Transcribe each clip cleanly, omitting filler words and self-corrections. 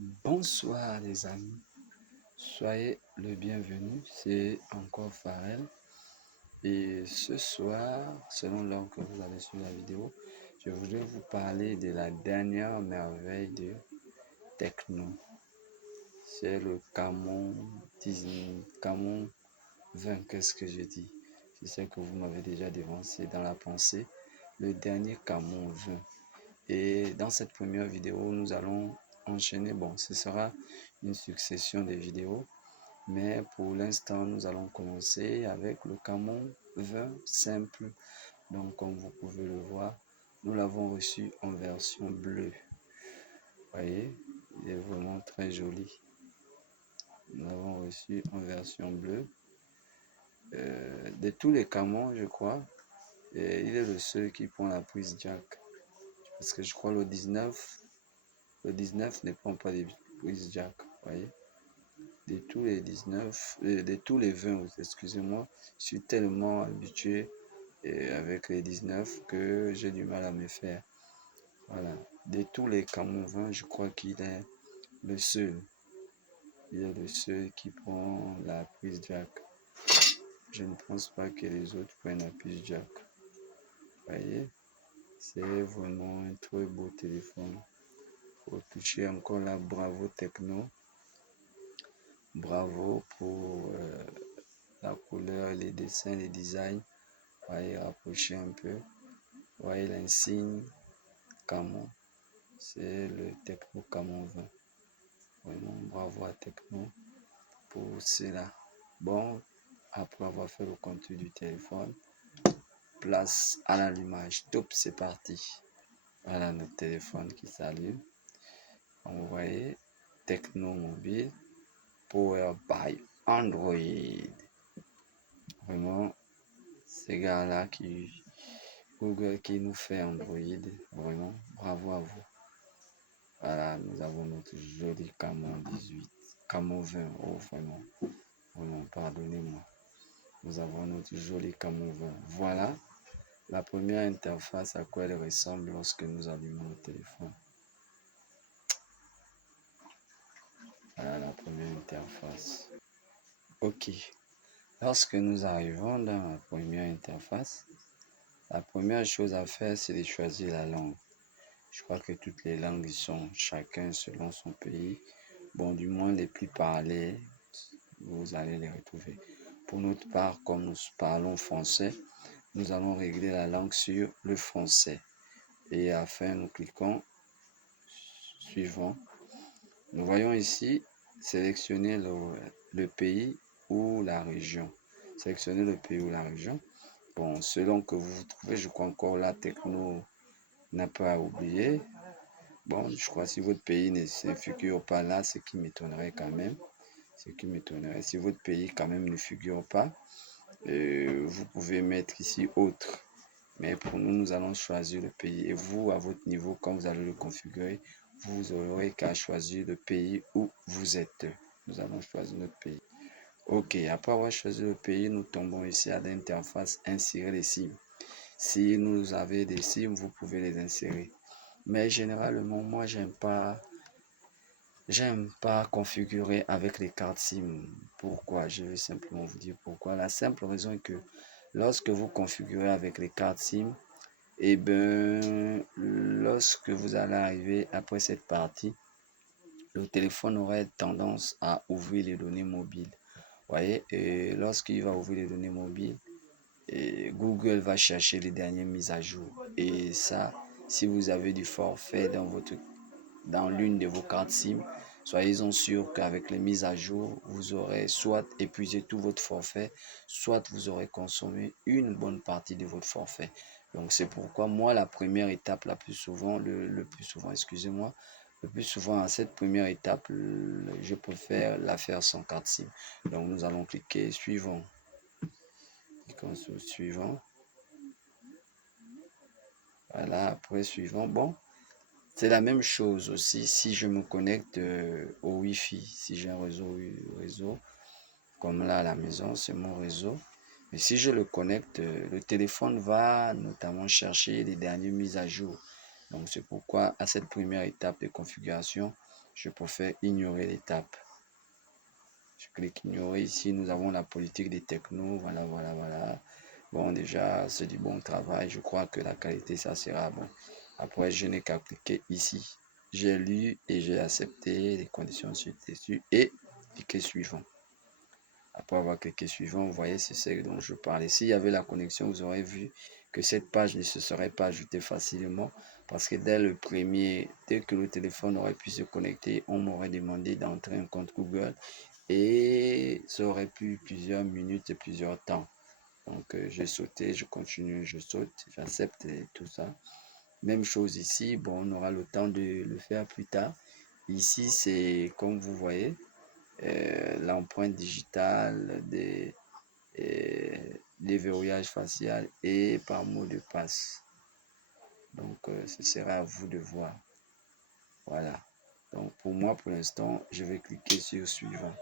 Bonsoir les amis, soyez le bienvenu, c'est encore Pharrell et ce soir, selon l'heure que vous avez sur la vidéo, je voudrais vous parler de la dernière merveille de Tecno. C'est le Camon 19, Camon 20, qu'est-ce que je dis? Je sais que vous m'avez déjà devancé dans la pensée, le dernier Camon 20. Et dans cette première vidéo, nous allons enchaîner. Bon, ce sera une succession de vidéos, mais pour l'instant, nous allons commencer avec le Camon 20 simple. Donc, comme vous pouvez le voir, nous l'avons reçu en version bleue. Vous voyez, il est vraiment très joli. Nous l'avons reçu en version bleue. De tous les Camons, je crois, et il est le seul qui prend la prise jack. Parce que je crois le 19 ne prend pas de prise jack, voyez. De tous les 19, de tous les 20, excusez-moi, je suis tellement habitué avec les 19 que j'ai du mal à me faire. Voilà. De tous les Camon 20, je crois qu'il est le seul. Il est le seul qui prend la prise jack. Je ne pense pas que les autres prennent la prise jack. Voyez, c'est vraiment un très beau téléphone. Pour toucher encore là, bravo Tecno. Bravo pour la couleur, les dessins, les designs. Voyez, rapprocher un peu. Voyez l'insigne Camon. C'est le Tecno Camon 20. Vraiment, bravo à Tecno pour cela. Bon, après avoir fait le contenu du téléphone, place à l'allumage. Top, c'est parti. Voilà notre téléphone qui s'allume. Vous voyez, Tecno Mobile, Power by Android. Vraiment, ces gars-là Google qui nous fait Android, vraiment, bravo à vous. Voilà, nous avons notre joli Camon 18, Camon 20, oh vraiment, vraiment, pardonnez-moi. Nous avons notre joli Camon 20. Voilà la première interface à quoi elle ressemble lorsque nous allumons le téléphone. Voilà la première interface. Ok, lorsque nous arrivons dans la première interface, la première chose à faire, c'est de choisir la langue. Je crois que toutes les langues sont chacun selon son pays. Bon, du moins les plus parlées, vous allez les retrouver. Pour notre part, comme nous parlons français, nous allons régler la langue sur le français. Et afin, nous cliquons suivant. Nous voyons ici sélectionner le pays ou la région. Sélectionner le pays ou la région. Bon, selon que vous vous trouvez, je crois encore la Tecno n'a pas oublié. Bon, je crois que si votre pays ne se figure pas là, ce qui m'étonnerait quand même. Ce qui m'étonnerait, si votre pays quand même ne figure pas, vous pouvez mettre ici autre. Mais pour nous, nous allons choisir le pays. Et vous, à votre niveau, quand vous allez le configurer, vous aurez qu'à choisir le pays où vous êtes. Nous allons choisir notre pays. Ok, après avoir choisi le pays, nous tombons ici à l'interface insérer les SIM. Si vous avez des SIM, vous pouvez les insérer. Mais généralement, moi, j'aime pas configurer avec les cartes SIM. Pourquoi? Je vais simplement vous dire pourquoi. La simple raison est que lorsque vous configurez avec les cartes SIM, et bien, lorsque vous allez arriver après cette partie, le téléphone aurait tendance à ouvrir les données mobiles. Voyez, et lorsqu'il va ouvrir les données mobiles, et Google va chercher les dernières mises à jour. Et ça, si vous avez du forfait dans l'une de vos cartes SIM, soyez-en sûrs qu'avec les mises à jour, vous aurez soit épuisé tout votre forfait, soit vous aurez consommé une bonne partie de votre forfait. Donc c'est pourquoi moi, la première étape, le plus souvent, à cette première étape, je préfère la faire sans carte SIM. Donc nous allons cliquer suivant. Cliquons sur suivant. Voilà, après suivant. Bon, c'est la même chose aussi si je me connecte au Wi-Fi. Si j'ai un réseau, comme là à la maison, c'est mon réseau. Mais si je le connecte, le téléphone va notamment chercher les dernières mises à jour. Donc c'est pourquoi à cette première étape de configuration, je préfère ignorer l'étape. Je clique ignorer. Ici, nous avons la politique des technos. Voilà, voilà, voilà. Bon, déjà, c'est du bon travail. Je crois que la qualité, ça sera bon. Après, je n'ai qu'à cliquer ici. J'ai lu et j'ai accepté les conditions dessus et cliquer suivant. Après avoir cliqué suivant, vous voyez, c'est ce dont je parlais. S'il y avait la connexion, vous aurez vu que cette page ne se serait pas ajoutée facilement parce que dès que le téléphone aurait pu se connecter, on m'aurait demandé d'entrer un compte Google et ça aurait pu plusieurs minutes et plusieurs temps. Donc, j'ai sauté, je continue, je saute, j'accepte tout ça. Même chose ici, bon, on aura le temps de le faire plus tard. Ici, c'est comme vous voyez, l'empreinte digitale, des verrouillages facial et par mot de passe. Donc, ce sera à vous de voir. Voilà. Donc, pour moi, pour l'instant, je vais cliquer sur suivant.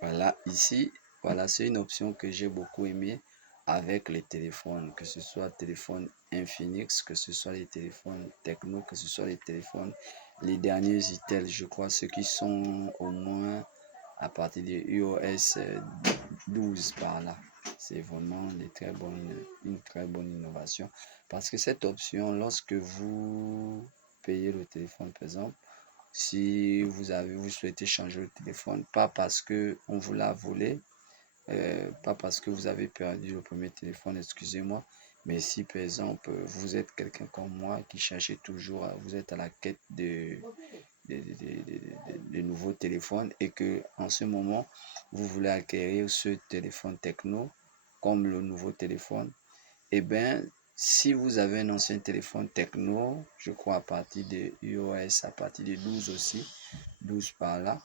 Voilà, ici, voilà, c'est une option que j'ai beaucoup aimée avec les téléphones, que ce soit téléphone Infinix, que ce soit les téléphones Tecno, que ce soit les téléphones, les derniers Itel, je crois, ceux qui sont au moins à partir de iOS 12 par là. C'est vraiment une très bonne innovation parce que cette option, lorsque vous payez le téléphone, par exemple, si vous souhaitez changer le téléphone, pas parce que on vous l'a volé, pas parce que vous avez perdu le premier téléphone, excusez-moi, mais si par exemple vous êtes quelqu'un comme moi qui cherchez toujours, vous êtes à la quête de nouveaux téléphones et que en ce moment vous voulez acquérir ce téléphone techno comme le nouveau téléphone, et bien si vous avez un ancien téléphone techno, je crois à partir de iOS, à partir de 12 aussi, 12 par là,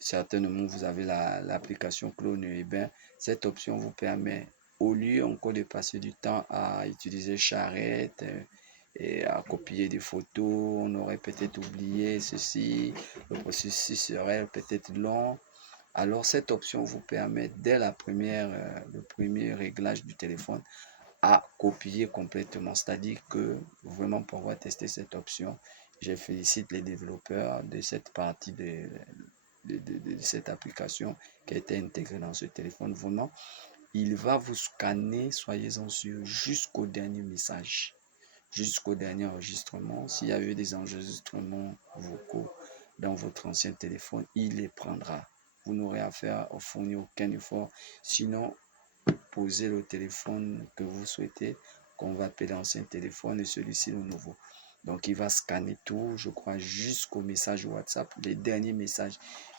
certainement vous avez l'application clone, et bien cette option vous permet, au lieu encore de passer du temps à utiliser charrette et à copier des photos, on aurait peut-être oublié ceci, le processus serait peut-être long. Alors cette option vous permet dès le premier réglage du téléphone à copier complètement. C'est-à-dire que vraiment pour pouvoir tester cette option, je félicite les développeurs de cette partie de cette application qui a été intégrée dans ce téléphone. Vraiment, il va vous scanner, soyez-en sûr, jusqu'au dernier message, jusqu'au dernier enregistrement. S'il y a eu des enregistrements vocaux dans votre ancien téléphone, il les prendra. Vous n'aurez à faire au fournir aucun effort. Sinon, posez le téléphone que vous souhaitez, qu'on va appeler l'ancien téléphone et celui-ci le nouveau. Donc, il va scanner tout, je crois, jusqu'au message WhatsApp, les derniers messages.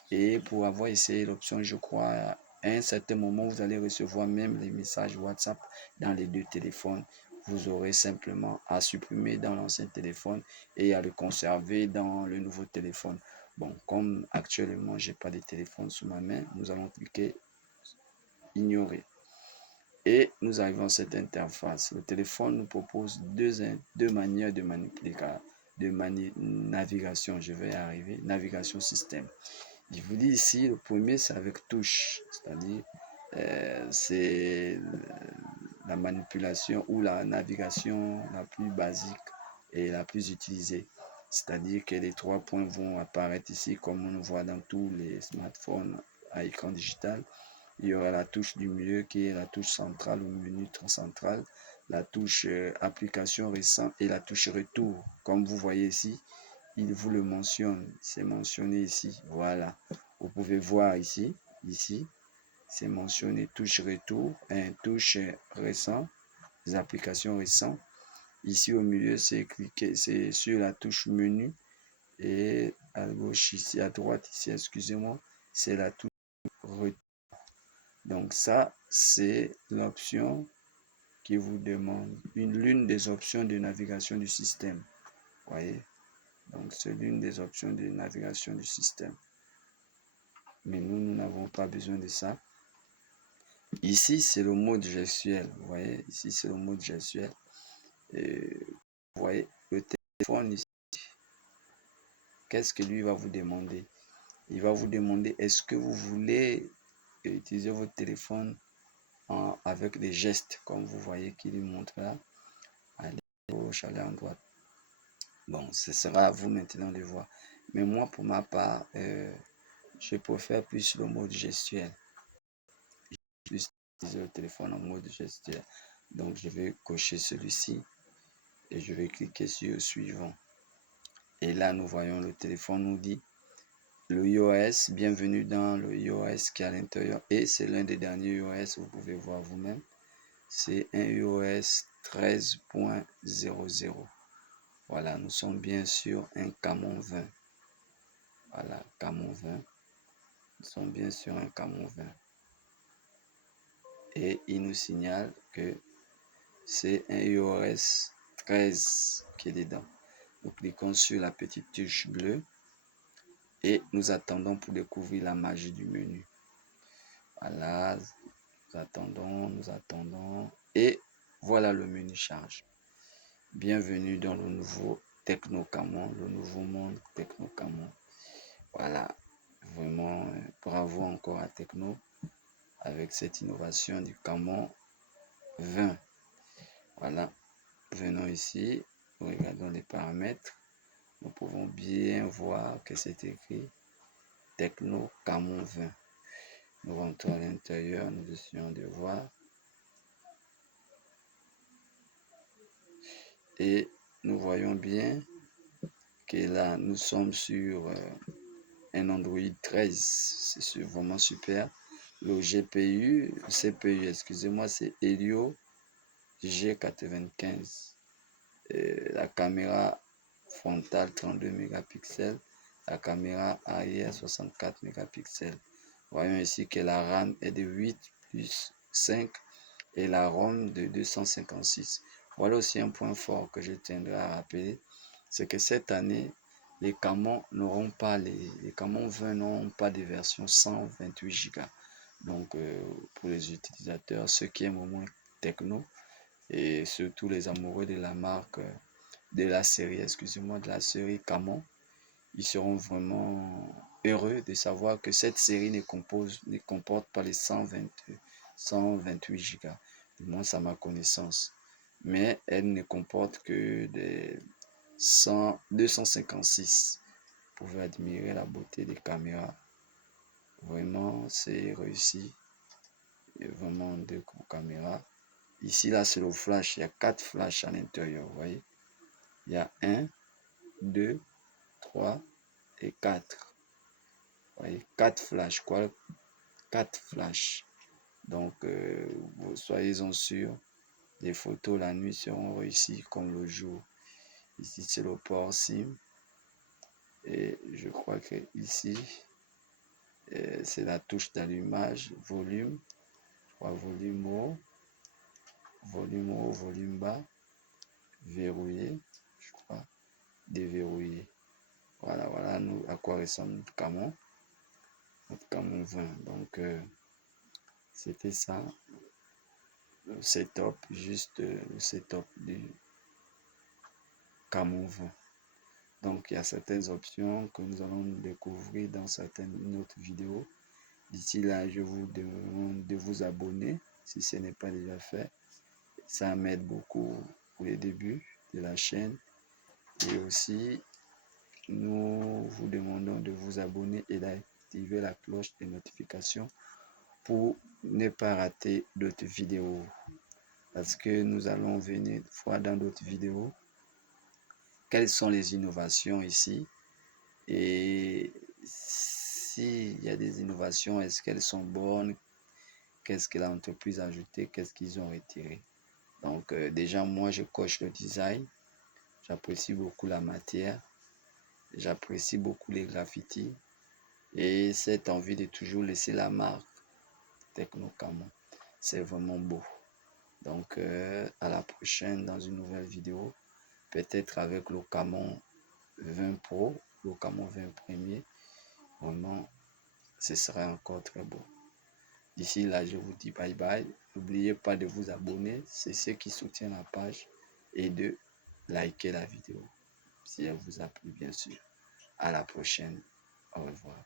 Et pour avoir essayé l'option, je crois, à un certain moment, vous allez recevoir même les messages WhatsApp dans les deux téléphones. Vous aurez simplement à supprimer dans l'ancien téléphone et à le conserver dans le nouveau téléphone. Bon, comme actuellement, je n'ai pas de téléphone sous ma main, nous allons cliquer ignorer. Et nous arrivons à cette interface. Le téléphone nous propose deux manières de navigation. Je vais y arriver. Navigation système. Je vous dis ici, le premier, c'est avec touche. C'est-à-dire, c'est la manipulation ou la navigation la plus basique et la plus utilisée. C'est-à-dire que les 3 points vont apparaître ici comme on le voit dans tous les smartphones à écran digital. Il y aura la touche du milieu qui est la touche centrale ou menu central, la touche application récent et la touche retour. Comme vous voyez ici, il vous le mentionne, c'est mentionné ici. Voilà, vous pouvez voir ici, c'est mentionné touche retour, touche récent, les applications récentes. Ici au milieu, c'est sur la touche menu et à gauche ici, à droite ici, excusez-moi, c'est la touche retour. Donc ça, c'est l'option qui vous demande, l'une des options de navigation du système. Voyez, donc c'est l'une des options de navigation du système. Mais nous n'avons pas besoin de ça. Ici, c'est le mode gestuel. Vous voyez, ici, c'est le mode gestuel. Et vous voyez, le téléphone ici, qu'est-ce que lui va vous demander? Il va vous demander, est-ce que vous voulez utiliser votre téléphone avec des gestes, comme vous voyez qu'il lui montre là. Aller à gauche, aller à droite. Bon, ce sera à vous maintenant de voir. Mais moi, pour ma part, je préfère plus le mode gestuel. Plus utiliser le téléphone en mode gestuel. Donc, je vais cocher celui-ci et je vais cliquer sur suivant. Et là, nous voyons le téléphone nous dit le iOS, bienvenue dans le iOS qui est à l'intérieur. Et c'est l'un des derniers iOS, vous pouvez voir vous-même. C'est un iOS 13.00. Voilà, nous sommes bien sur un Camon 20. Voilà, Camon 20. Nous sommes bien sur un Camon 20. Et il nous signale que c'est un iOS 13 qui est dedans. Nous cliquons sur la petite touche bleue et nous attendons pour découvrir la magie du menu. Voilà, nous attendons et voilà le menu charge. Bienvenue dans le nouveau Tecno Camon, le nouveau monde Tecno Camon. Voilà, vraiment bravo encore à Tecno avec cette innovation du Camon 20. Voilà, venons ici, regardons les paramètres. Nous pouvons bien voir que c'est écrit Tecno Camon 20. Nous rentrons à l'intérieur, nous essayons de voir. Et nous voyons bien que là, nous sommes sur un Android 13. C'est vraiment super. Le CPU, excusez-moi, c'est Helio G95. La caméra frontale 32 mégapixels. La caméra arrière 64 mégapixels. Voyons ici que la RAM est de 8 plus 5 et la ROM de 256. Voilà aussi un point fort que je tiendrai à rappeler, c'est que cette année, les Camon n'auront pas, les Camon 20 n'auront pas de version 128 Go. Donc pour les utilisateurs, ceux qui aiment au moins Tecno et surtout les amoureux de la marque, de la série Camon, ils seront vraiment heureux de savoir que cette série ne comporte pas les 128 Go. Du moins, c'est à ma connaissance. Mais elle ne comporte que des 256. Vous pouvez admirer la beauté des caméras. Vraiment, c'est réussi. Il y a vraiment deux caméras. Ici, là, c'est le flash. Il y a 4 flashs à l'intérieur. Vous voyez? Il y a 1, 2, 3 et 4. Vous voyez? 4 flashs. Quoi? 4 flashs. Donc, soyez-en sûrs. Les photos la nuit seront réussies comme le jour. Ici, c'est le port SIM. Et je crois que ici, c'est la touche d'allumage, volume. Je crois volume haut, volume bas, verrouillé, je crois, déverrouillé. Voilà nous, à quoi ressemble notre Camon 20. Donc, c'était ça, le setup, juste le setup du Camon 20. Donc, il y a certaines options que nous allons découvrir dans certaines autres vidéos. D'ici là, je vous demande de vous abonner si ce n'est pas déjà fait. Ça m'aide beaucoup pour les débuts de la chaîne. Et aussi, nous vous demandons de vous abonner et d'activer la cloche de notification pour ne pas rater d'autres vidéos. Parce que nous allons venir voir dans d'autres vidéos quelles sont les innovations ici. Et s'il y a des innovations, est-ce qu'elles sont bonnes? Qu'est-ce que l'entreprise a ajouté? Qu'est-ce qu'ils ont retiré? Donc déjà, moi, je coche le design. J'apprécie beaucoup la matière. J'apprécie beaucoup les graffitis. Et cette envie de toujours laisser la marque Tecno Camon. C'est vraiment beau. Donc à la prochaine dans une nouvelle vidéo. Peut-être avec le Camon 20 Pro, le Camon 20 premier. Vraiment, ce serait encore très beau. D'ici là, je vous dis bye bye. N'oubliez pas de vous abonner, c'est ce qui soutient la page, et de liker la vidéo si elle vous a plu, bien sûr. À la prochaine. Au revoir.